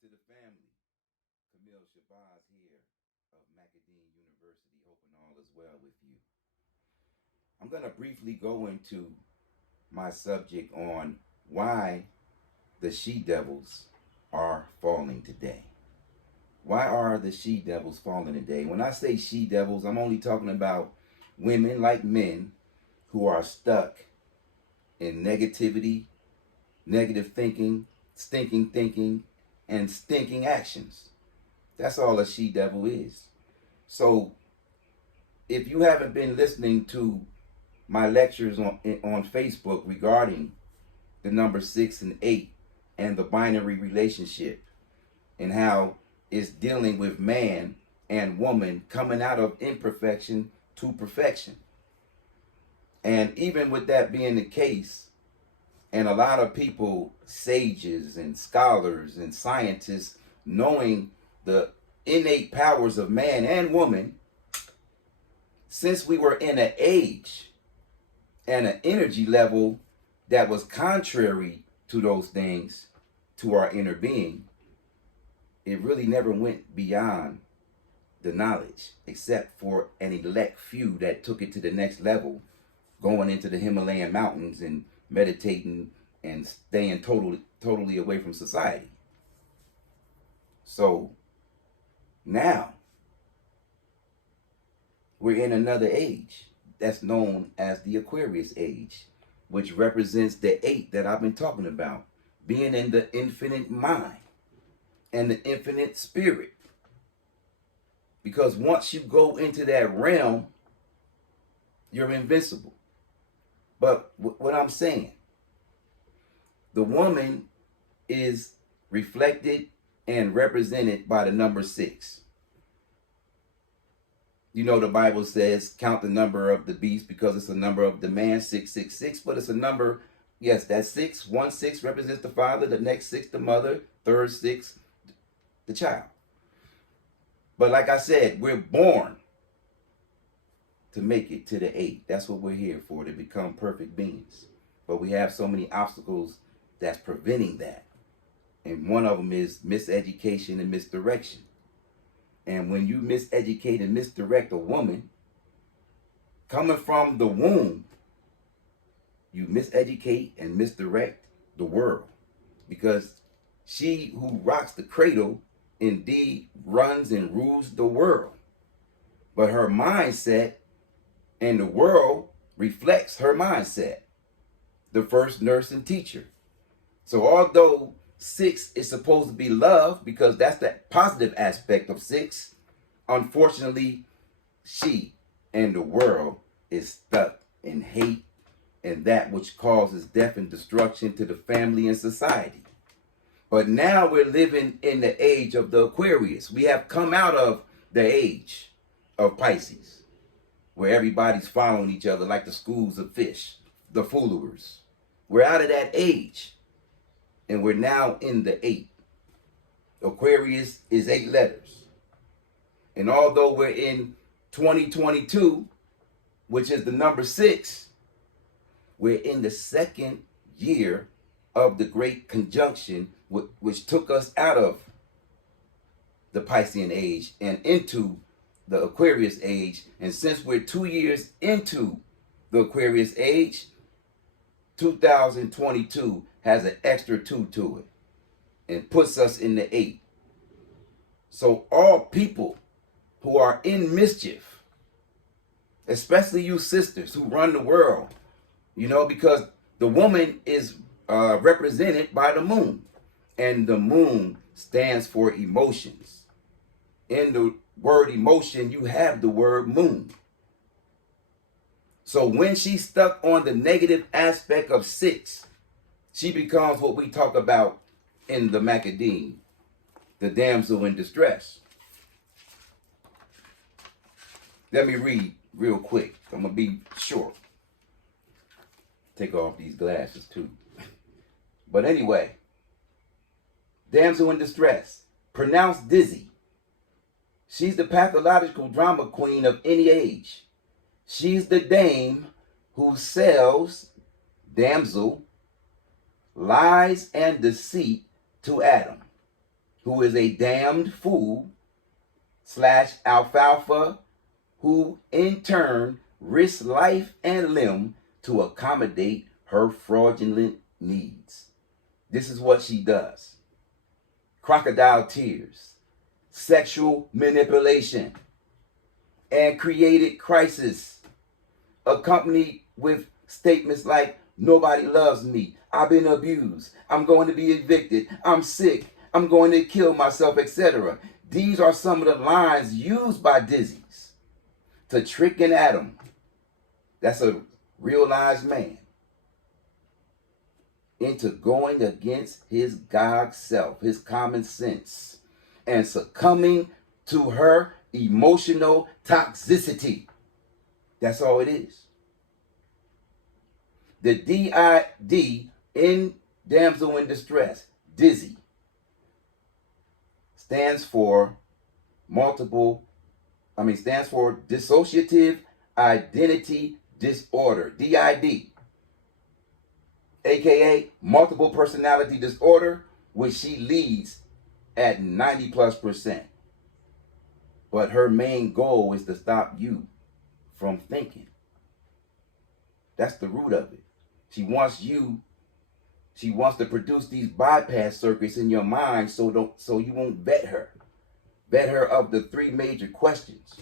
to the family. Camille Shabazz here of Macadine University, hoping all is well with you. I'm going to briefly go into my subject on why the she devils are falling today. Why are the she devils falling today? When I say she devils, I'm only talking about women like men who are stuck in negativity, negative thinking, stinking thinking, and stinking actions. That's all a she devil is. So if you haven't been listening to my lectures on Facebook regarding the number 6 and 8 and the binary relationship and how it's dealing with man and woman coming out of imperfection to perfection. And even with that being the case, and a lot of people, sages and scholars and scientists, knowing the innate powers of man and woman, since we were in an age and an energy level that was contrary to those things, to our inner being, it really never went beyond the knowledge, except for an elect few that took it to the next level, going into the Himalayan mountains and meditating and staying totally away from society. So now we're in another age that's known as the Aquarius age, which represents the 8 that I've been talking about, being in the infinite mind and the infinite spirit. Because once you go into that realm, you're invincible. But what I'm saying, the woman is reflected and represented by the number 6. You know, the Bible says, count the number of the beast because it's a number of the man, 666, but it's a number, yes, that's 6. 1 6 represents the father, the next 6 the mother, third 6 the child. But like I said, we're born to make it to the 8. That's what we're here for, to become perfect beings. But we have so many obstacles that's preventing that. And one of them is miseducation and misdirection. And when you miseducate and misdirect a woman, coming from the womb, you miseducate and misdirect the world. Because she who rocks the cradle indeed runs and rules the world. But her mindset and the world reflects her mindset. The first nurse and teacher. So although 6 is supposed to be love, because that's the positive aspect of 6, unfortunately, she and the world is stuck in hate and that which causes death and destruction to the family and society. But now we're living in the age of the Aquarius. We have come out of the age of Pisces, where everybody's following each other like the schools of fish, the followers. We're out of that age. And we're now in the 8. Aquarius is 8 letters. And although we're in 2022, which is the number 6, we're in the 2nd year of the Great Conjunction, which took us out of the Piscean age and into the Aquarius age. And since we're 2 years into the Aquarius age, 2022 has an extra 2 to it and puts us in the 8. So all people who are in mischief, especially you sisters who run the world, you know, because the woman is represented by the moon, and the moon stands for emotions. In the word emotion, you have the word moon. So when she's stuck on the negative aspect of 6, she becomes what we talk about in the Macadine, the damsel in distress. Let me read real quick. I'm going to be short. Take off these glasses too. But anyway, damsel in distress, pronounced dizzy. She's the pathological drama queen of any age. She's the dame who sells, damsel, lies and deceit to Adam, who is a damned fool slash alfalfa, who in turn risks life and limb to accommodate her fraudulent needs. This is what she does. Crocodile tears, sexual manipulation, and created crisis, accompanied with statements like, nobody loves me, I've been abused, I'm going to be evicted, I'm sick, I'm going to kill myself, etc. These are some of the lines used by Dizzy's to trick an Adam, that's a realized man, into going against his God self, his common sense, and succumbing to her emotional toxicity. That's all it is. The DID in damsel in distress, Dizzy, stands for dissociative identity disorder, DID, aka multiple personality disorder, which she leads at 90+%. But her main goal is to stop you from thinking. That's the root of it. She wants to produce these bypass circuits in your mind so you won't vet her. Vet her of the three major questions.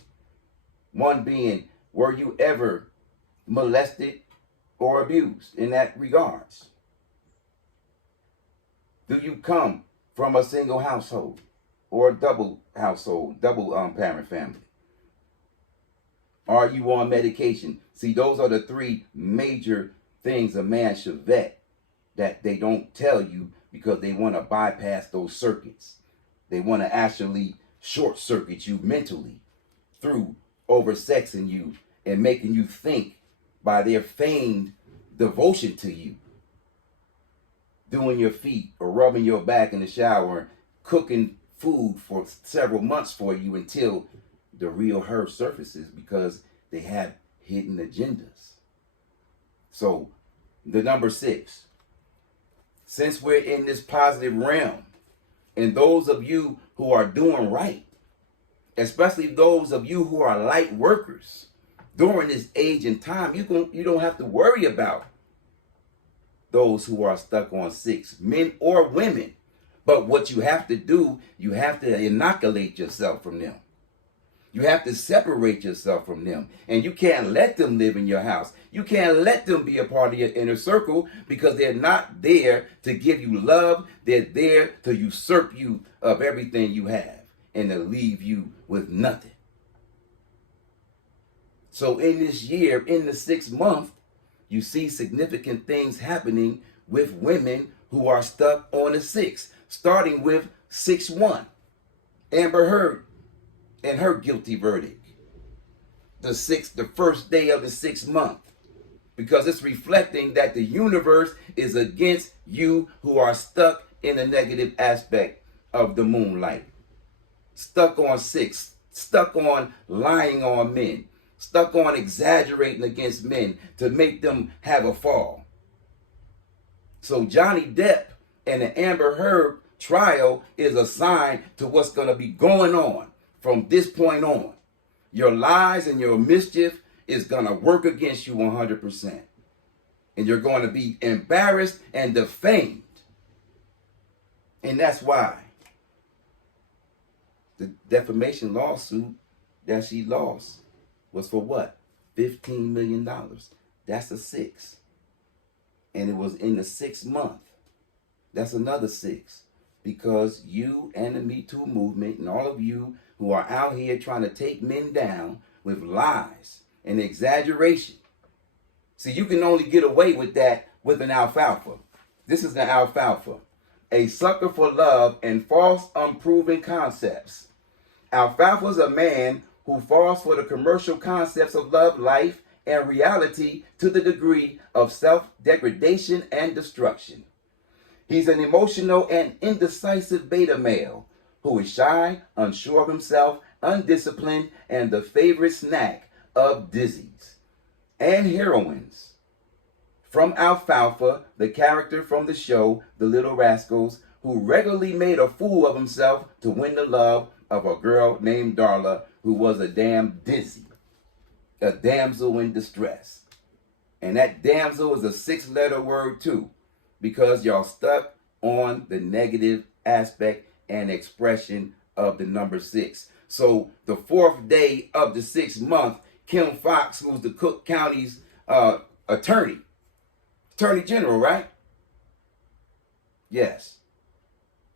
One being, were you ever molested or abused in that regards? Do you come from a single household or a double household, double parent family? Are you on medication? See, those are the three major things a man should vet that they don't tell you because they want to bypass those circuits. They want to actually short circuit you mentally through oversexing you and making you think by their feigned devotion to you, doing your feet or rubbing your back in the shower, cooking food for several months for you until the real her surfaces, because they have hidden agendas. So the number 6, since we're in this positive realm, and those of you who are doing right, especially those of you who are light workers during this age and time, you don't have to worry about those who are stuck on 6, men or women. But what you have to do, you have to inoculate yourself from them. You have to separate yourself from them. And you can't let them live in your house. You can't let them be a part of your inner circle, because they're not there to give you love. They're there to usurp you of everything you have and to leave you with nothing. So in this year, in the 6th month, you see significant things happening with women who are stuck on the 6, starting with 6-1, Amber Heard and her guilty verdict. The first day of the 6th month, because it's reflecting that the universe is against you who are stuck in a negative aspect of the moonlight. Stuck on 6, stuck on lying on men, stuck on exaggerating against men to make them have a fall. So Johnny Depp and the Amber Heard trial is a sign to what's going to be going on from this point on. Your lies and your mischief is going to work against you 100%. And you're going to be embarrassed and defamed. And that's why the defamation lawsuit that she lost was for what? $15 million. That's a 6. And it was in the 6th month. That's another 6. Because you and the Me Too movement and all of you who are out here trying to take men down with lies and exaggeration. See, you can only get away with that with an alfalfa. This is the alfalfa, a sucker for love and false, unproven concepts. Alfalfa is a man who falls for the commercial concepts of love, life, and reality to the degree of self-degradation and destruction. He's an emotional and indecisive beta male who is shy, unsure of himself, undisciplined, and the favorite snack of Dizzy's and heroines. From Alfalfa, the character from the show The Little Rascals, who regularly made a fool of himself to win the love of a girl named Darla, who was a damn dizzy, a damsel in distress. And that damsel is a 6-letter word too, because y'all stuck on the negative aspect and expression of the number 6. So the 4th day of the 6th month, Kim Foxx, who's the Cook County's attorney general, right? Yes.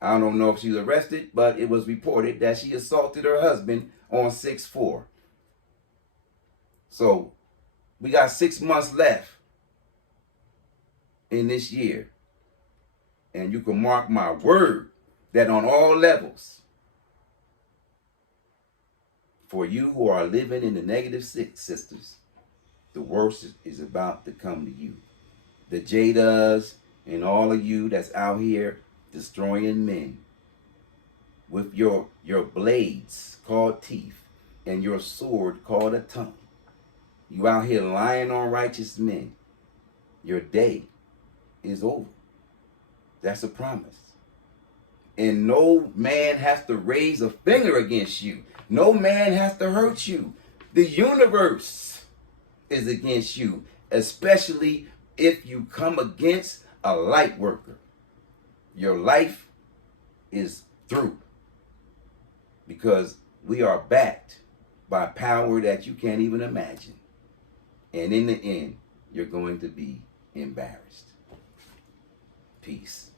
I don't know if she's arrested, but it was reported that she assaulted her husband on 6/4. So we got 6 months left in this year. And you can mark my word that on all levels, for you who are living in the negative 6, sisters, the worst is about to come to you. The Jadas and all of you that's out here destroying men with your blades called teeth and your sword called a tongue. You out here lying on righteous men. Your day is over. That's a promise. And no man has to raise a finger against you. No man has to hurt you. The universe is against you, especially if you come against a light worker. Your life is through, because we are backed by power that you can't even imagine. And in the end, you're going to be embarrassed. Peace.